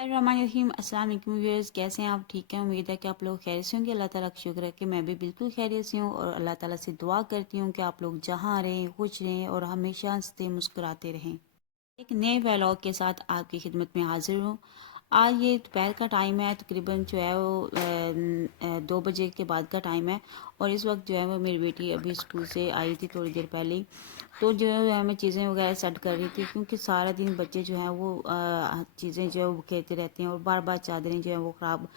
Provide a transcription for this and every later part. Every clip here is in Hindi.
रहीम अस्सलाम वालेकुम व्यूअर्स, कैसे हैं आप? ठीक हैं, उम्मीद है कि आप लोग खैरियत से होंगे। अल्लाह ताला का शुक्र है कि मैं भी बिल्कुल खैरियत से हूँ और अल्लाह ताला से दुआ करती हूँ कि आप लोग जहाँ रहें खुश रहें और हमेशा हंसते मुस्कुराते रहें। एक नए व्लॉग के साथ आपकी खिदमत में हाजिर हूँ। आज ये दोपहर का टाइम है, तकरीबन जो है वो 2 बजे के बाद का टाइम है। और इस वक्त जो है वो मेरी बेटी अभी स्कूल से आई थी थोड़ी देर पहले ही। तो जो है मैं चीज़ें वगैरह सेट कर रही थी, क्योंकि सारा दिन बच्चे जो हैं वो चीज़ें जो है वो खेलते रहते हैं और बार बार चादरें जो है वो ख़राब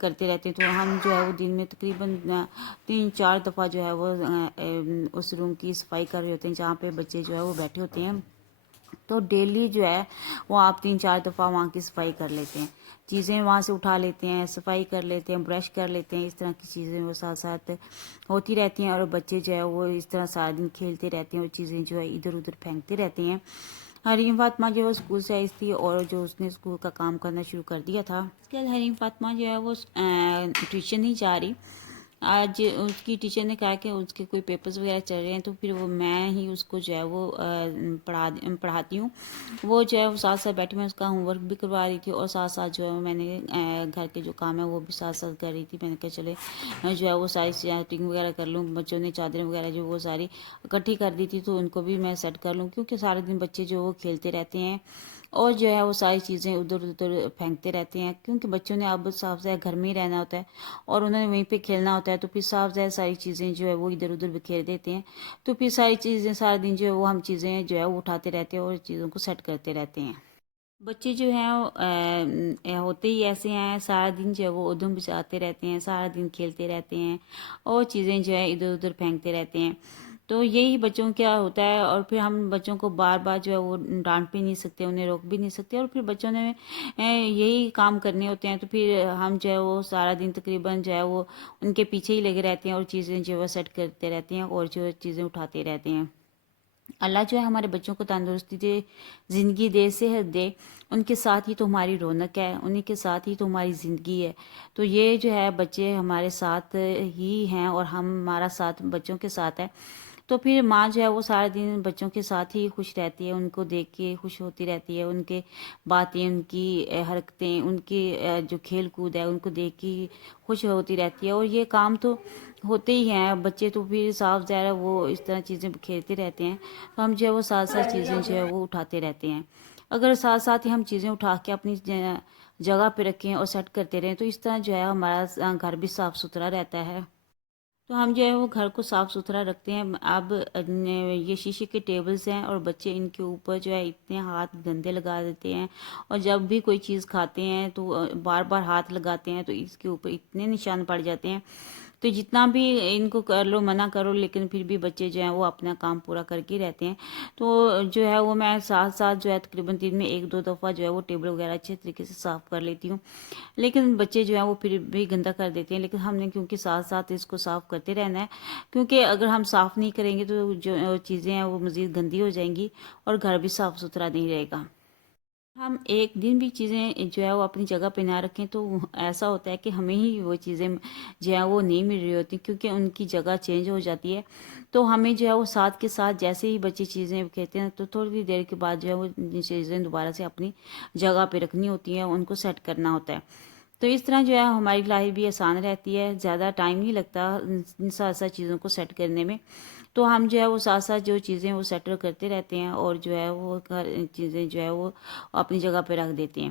करते रहते हैं। तो हम जो है वो दिन में तकरीबन 3-4 दफ़ा जो है वो उस रूम की सफाई कर रहे होते हैं जहाँ पे बच्चे जो है वो बैठे होते हैं। तो डेली जो है वो आप 3-4 दफ़ा वहाँ की सफाई कर लेते हैं, चीज़ें वहाँ से उठा लेते हैं, सफाई कर लेते हैं, ब्रश कर लेते हैं। इस तरह की चीज़ें वो साथ साथ होती रहती हैं और बच्चे जो है वो इस तरह सारा दिन खेलते रहते हैं और चीज़ें जो है इधर उधर फेंकते रहते हैं। हरीम फातिमा जो है स्कूल से आई थी और जो उसने स्कूल का काम करना शुरू कर दिया था। इसके बाद हरीम फातिमा जो है वो ट्यूशन नहीं जा रही। आज उसकी टीचर ने कहा कि उसके कोई पेपर्स वगैरह चल रहे हैं, तो फिर वो मैं ही उसको जो है वो पढ़ाती हूँ। वो जो है वो साथ साथ बैठी, मैं उसका होमवर्क भी करवा रही थी और साथ साथ जो है मैंने घर के जो काम है वो भी साथ साथ कर रही थी। मैंने कहा चले जो है वो सारी सेटिंग वगैरह कर लूँ। बच्चों ने चादरें वगैरह जो वो सारी इकट्ठी कर दी थी, तो उनको भी मैं सेट कर लूँ, क्योंकि सारा दिन बच्चे जो वो खेलते रहते हैं और जो है वो सारी चीज़ें उधर उधर फेंकते रहते हैं। क्योंकि बच्चों ने अब साफ ज़ाहिर घर में ही रहना होता है और उन्होंने वहीं पे खेलना होता है, तो फिर साफ ज़ाहिर सारी चीज़ें जो है वो इधर उधर बिखेर देते हैं। तो फिर सारी चीज़ें सारा दिन जो है वो हम चीज़ें जो है वो उठाते रहते हैं और चीज़ों को सेट करते रहते हैं। बच्चे जो हैं वो होते ही ऐसे हैं, सारा दिन जो है वो उधम मचाते रहते हैं, सारा दिन खेलते रहते हैं और चीज़ें जो है इधर उधर फेंकते रहते हैं। तो यही बच्चों क्या होता है, और फिर हम बच्चों को बार बार जो है वो डांट भी नहीं सकते, उन्हें रोक भी नहीं सकते, और फिर बच्चों ने यही काम करने होते हैं। तो फिर हम जो है वो सारा दिन तकरीबन जो है वो उनके पीछे ही लगे रहते हैं और चीज़ें जो है सेट करते रहते हैं और जो है चीज़ें उठाते रहते हैं। अल्लाह जो है हमारे बच्चों को तंदुरुस्ती दे, ज़िंदगी दे, सेहत दे। उनके साथ ही तो हमारी रौनक है, उन्हीं के साथ ही तो हमारी ज़िंदगी है। तो ये जो है बच्चे हमारे साथ ही हैं और हम हमारा साथ बच्चों के साथ है। तो फिर माँ जो है वो सारा दिन बच्चों के साथ ही खुश रहती है, उनको देख के खुश होती रहती है, उनके बातें, उनकी हरकतें, उनकी जो खेल कूद है उनको देख के खुश होती रहती है। और ये काम तो होते ही हैं, बच्चे तो फिर साफ ज़ाहिर वो इस तरह चीज़ें खेलते रहते हैं। तो हम जो है वो साथ साथ चीज़ें जो है वो उठाते रहते हैं। अगर साथ साथ ही हम चीज़ें उठा के अपनी जगह पे रखें और सेट करते रहें, तो इस तरह जो है हमारा घर भी साफ़ सुथरा रहता है। तो हम जो है वो घर को साफ़ सुथरा रखते हैं। अब ये शीशे के टेबल्स हैं और बच्चे इनके ऊपर जो है इतने हाथ गंदे लगा देते हैं, और जब भी कोई चीज़ खाते हैं तो बार बार हाथ लगाते हैं, तो इसके ऊपर इतने निशान पड़ जाते हैं। तो जितना भी इनको कर लो, मना करो, लेकिन फिर भी बच्चे जो हैं वो अपना काम पूरा करके ही रहते हैं। तो जो है वो मैं साथ साथ जो है तकरीबन दिन में 1-2 दफ़ा जो है वो टेबल वगैरह अच्छे तरीके से साफ़ कर लेती हूँ। लेकिन बच्चे जो हैं वो फिर भी गंदा कर देते हैं, लेकिन हमने क्योंकि साथ साथ इसको साफ़ करते रहना है, क्योंकि अगर हम साफ़ नहीं करेंगे तो जो चीज़ें हैं वो मज़ीद गंदी हो जाएंगी और घर भी साफ़ सुथरा नहीं रहेगा। हम एक दिन भी चीज़ें जो है वो अपनी जगह पे ना रखें, तो ऐसा होता है कि हमें ही वो चीज़ें जो है वो नहीं मिल रही होती, क्योंकि उनकी जगह चेंज हो जाती है। तो हमें जो है वो साथ के साथ जैसे ही बच्चे चीज़ें कहते हैं, तो थोड़ी देर के बाद जो है वो चीज़ें दोबारा से अपनी जगह पे रखनी होती हैं, उनको सेट करना होता है। तो इस तरह जो है हमारी लाइफ भी आसान रहती है, ज़्यादा टाइम नहीं लगता इन साथ साथ चीज़ों को सेट करने में। तो हम जो है वो साथ साथ जो चीज़ें वो सेटल करते रहते हैं और जो है वो चीज़ें जो है वो अपनी जगह पे रख देते हैं।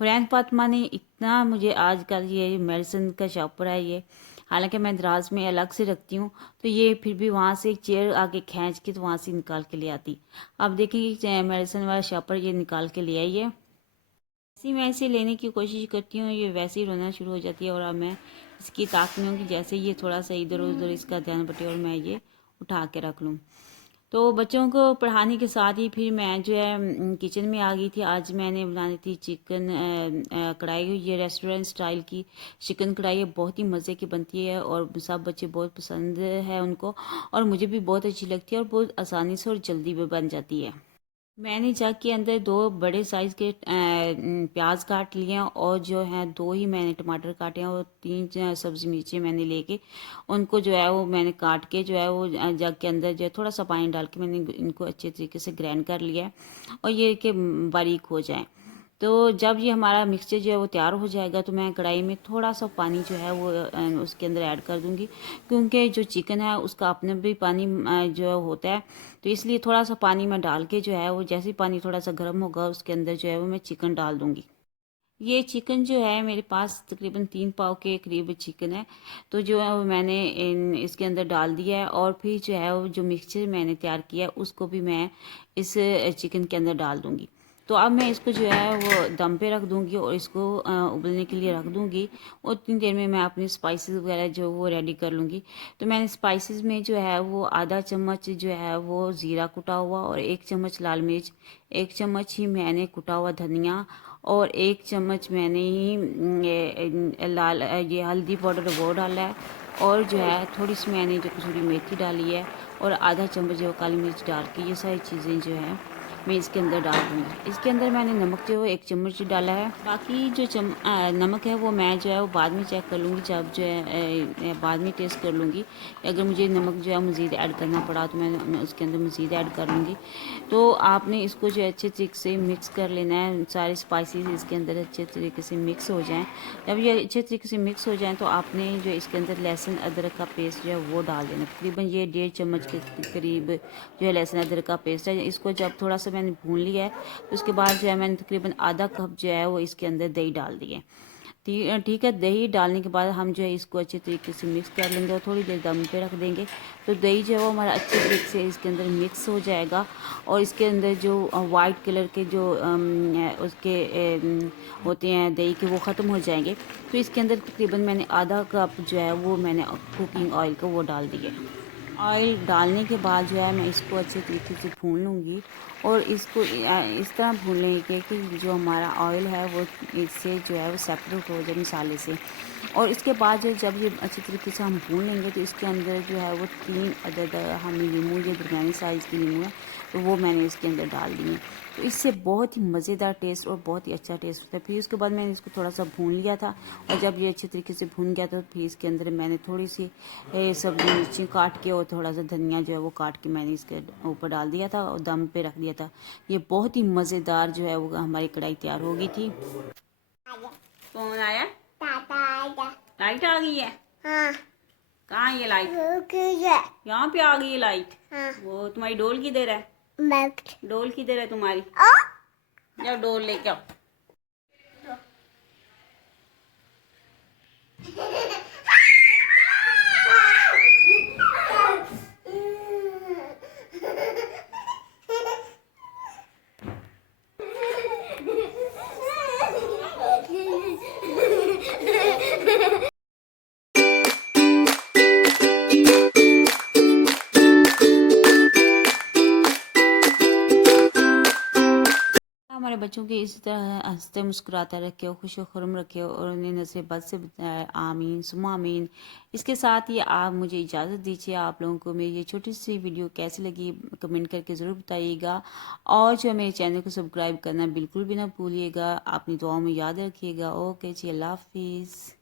हुरैन फातिमा ने इतना मुझे आजकल ये मेडिसिन का शॉपर है ये, हालांकि मैं दराज में अलग से रखती हूँ, तो ये फिर भी वहाँ से एक चेयर आगे खींच के तो वहाँ से निकाल के ले आती। अब देखिए मेडिसिन वाला शॉपर ये निकाल के ले आई है। जैसे मैं इसे लेने की कोशिश करती हूँ, ये वैसे ही रोना शुरू हो जाती है, और अब मैं इसकी ताकती हूँ कि जैसे ये थोड़ा सा इधर उधर इसका ध्यान बटे और मैं ये उठा के रख लूँ। तो बच्चों को पढ़ाने के साथ ही फिर मैं जो है किचन में आ गई थी। आज मैंने बनानी थी चिकन कढ़ाई। ये रेस्टोरेंट स्टाइल की चिकन कढ़ाई है, बहुत ही मज़े की बनती है और सब बच्चे बहुत पसंद है उनको, और मुझे भी बहुत अच्छी लगती है और बहुत आसानी से और जल्दी भी बन जाती है। मैंने जग के अंदर 2 बड़े साइज़ के प्याज काट लिए हैं, और जो है 2 ही मैंने टमाटर काटे हैं, और 3 सब्ज़ी मिर्ची मैंने लेके उनको जो है वो मैंने काट के जो है वो जग के अंदर जो है थोड़ा सा पानी डाल के मैंने इनको अच्छे तरीके से ग्राइंड कर लिया है, और ये कि बारीक हो जाए। तो जब ये हमारा मिक्सचर जो है वो तैयार हो जाएगा तो मैं कढ़ाई में थोड़ा सा पानी जो है वो उसके अंदर ऐड कर दूंगी, क्योंकि जो चिकन है उसका अपने भी पानी जो होता है, तो इसलिए थोड़ा सा पानी मैं डाल के जो है वो जैसे ही पानी थोड़ा सा गर्म होगा उसके अंदर जो है वो मैं चिकन डाल दूंगी। ये चिकन जो है मेरे पास तकरीबन 3 पाव के करीब चिकन है, तो जो है वो मैंने इसके अंदर डाल दिया है, और फिर जो है वो जो मिक्सचर मैंने तैयार किया है उसको भी मैं इस चिकन के अंदर डाल दूंगी। तो अब मैं इसको जो है वो दम पे रख दूंगी और इसको उबलने के लिए रख दूंगी, और उतनी देर में मैं अपनी स्पाइसेस वगैरह जो वो रेडी कर लूँगी। तो मैंने स्पाइसेस में जो है वो आधा चम्मच जो है वो ज़ीरा कुटा हुआ, और 1 चम्मच लाल मिर्च, 1 चम्मच ही मैंने कुटा हुआ धनिया, और 1 चम्मच मैंने ही ये हल्दी पाउडर वो डाला है, और जो है थोड़ी सी मैंने जो कसूरी मेथी डाली है, और आधा चम्मच जो काली मिर्च डाल के ये सारी चीज़ें जो है मैं इसके अंदर डाल दूँगी। इसके अंदर मैंने नमक जो है 1 चम्मच डाला है, बाकी जो नमक है वो मैं जो है वो बाद में चेक कर लूँगी, जब जो है बाद में टेस्ट कर लूँगी। अगर मुझे नमक जो है मज़ीद ऐड करना पड़ा तो मैं उसके अंदर मज़ीद ऐड कर लूँगी। तो आपने इसको जो है अच्छे तरीके से मिक्स कर लेना है, सारे स्पाइसेस इसके अंदर अच्छे तरीके से मिक्स हो जाएं। जब ये अच्छे तरीके से मिक्स हो जाएं तो आपने जो इसके अंदर लहसुन अदरक का पेस्ट जो है वो डाल देना, तकरीबन ये 1.5 चम्मच के करीब जो है लहसुन अदरक का पेस्ट है। इसको जब थोड़ा सा मैंने भून लिया है तो उसके बाद जो है मैंने तकरीबन आधा कप जो है वो इसके अंदर दही डाल दिए। ठीक है, दही डालने के बाद हम जो है इसको अच्छे तरीके से मिक्स कर लेंगे और थोड़ी देर दम पे रख देंगे। तो दही जो है वो हमारा अच्छे तरीके से इसके अंदर मिक्स हो जाएगा, और इसके अंदर जो वाइट कलर के जो उसके होते हैं दही के वो ख़त्म हो जाएंगे। तो इसके अंदर तकरीबन मैंने आधा कप जो है वो मैंने कुकिंग ऑयल का वो डाल दिया। ऑयल डालने के बाद जो है मैं इसको अच्छे तरीके से भून लूँगी, और इसको इस तरह भून लेंगे कि जो हमारा ऑयल है वो इससे जो है वो सेपरेट हो जाए मसाले से। और इसके बाद जो जब ये अच्छे तरीके से हम भून लेंगे तो इसके अंदर जो है वो 3 अदद हमने लीमू, ये दरमियानी साइज़ की लीमू है, तो वो मैंने इसके अंदर डाल दी है। तो इससे बहुत ही मज़ेदार टेस्ट और बहुत ही अच्छा टेस्ट होता है। फिर उसके बाद मैंने इसको थोड़ा सा भून लिया था, और जब ये अच्छे तरीके से भून गया था फिर इसके अंदर मैंने थोड़ी सी सब्जी मिर्ची काट के और थोड़ा सा धनिया जो है वो काट के मैंने इसके ऊपर डाल दिया था और दम पे रख दिया था। ये बहुत ही मज़ेदार जो है वो हमारी कढ़ाई तैयार हो गई थी। कौन आया? लाइट आ गई है? हाँ। कहाँ है ये लाइट? यहाँ पे आ गई है लाइट। हाँ। वो तुम्हारी डोल किधर है? डोल किधर है तुम्हारी? जाओ डोल लेके आओ। हमारे बच्चों के इसी तरह हंसते मुस्कुराता रखे हो, खुश खुरम रखे हो, और उन्हें नज़र बद से बताए। आमीन सुमा आमीन। इसके साथ ही आप मुझे इजाज़त दीजिए। आप लोगों को मेरी ये छोटी सी वीडियो कैसी लगी कमेंट करके ज़रूर बताइएगा, और जो मेरे चैनल को सब्सक्राइब करना बिल्कुल भी ना भूलिएगा। अपनी दुआओं में याद रखिएगा। ओके जी, अल्लाह हाफिज़।